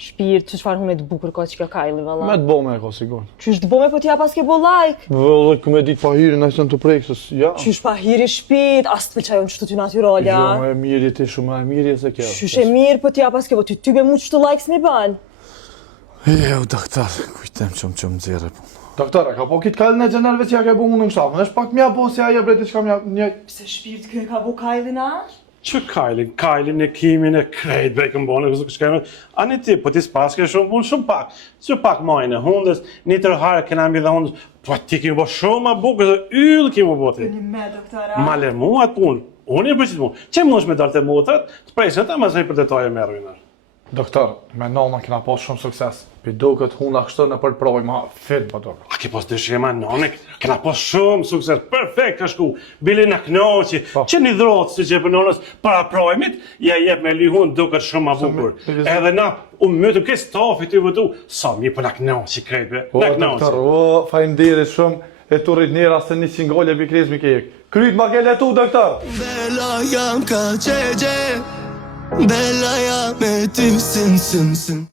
Shpirt, që çfarë hume të bukur ka që ka kajli, valla. Me të bome e ka sigur. Qysh të bome po t'ja pas ke bo like? Vëllë, këme ditë pa hirë, nëjse në të preksës, ja. Qysh pa hiri shpit, as të pëlqajon qështu ty natyralja. Jo, me mirë ti shumë e mirë se kjo. Qysh e mirë po t'ja pas ke bo, ty be mu qështu likes mi ban. Jo, doktor, kujtem që më zire po. Doktore, ka po kitë kajlën e gjenerve që ja ke bo unë në kështafën, është pak mja bo si aje bre diçka mja një... Pse shpirt kjo e ka bo kajli nash? Që Kajlin e Kimin e krejt bre këmbone, kësë këshkeme. Ani ti, po ti s'paske shumë pak. Që pak majnë e hundës, një tërharë kena mbi dhe hundës, po ti kemi bo shumë ma bukë, dhe yllë kemi bo ti. Një me, doktora. Male mua atë punë, unë i përqit mua. Që më është me dalë të mutët, të prejshën të mësej për detaje me rujnë. Doktor, me nona kena pas shumë sukses. Pi duket huna kështë në përproj ma fit, pa doktor. A ke pas dëshema nonik, kena pas shumë sukses, perfekt ka shku. Bili në knoqi, që një dhrotë si që për nonës para projmit, ja jep me lihun duket shumë ma bukur. Edhe na, unë mëtëm ke stafi të vëdu, sa mi për në knoqi krejtbe, në knoqi. Doktor, fajnderit shumë, e tu rrit njëra se 100 golle bi krizmi ke jek. Kryt ma ke letu, doktor! Bella jam ka qegje, bella jam me ty sin.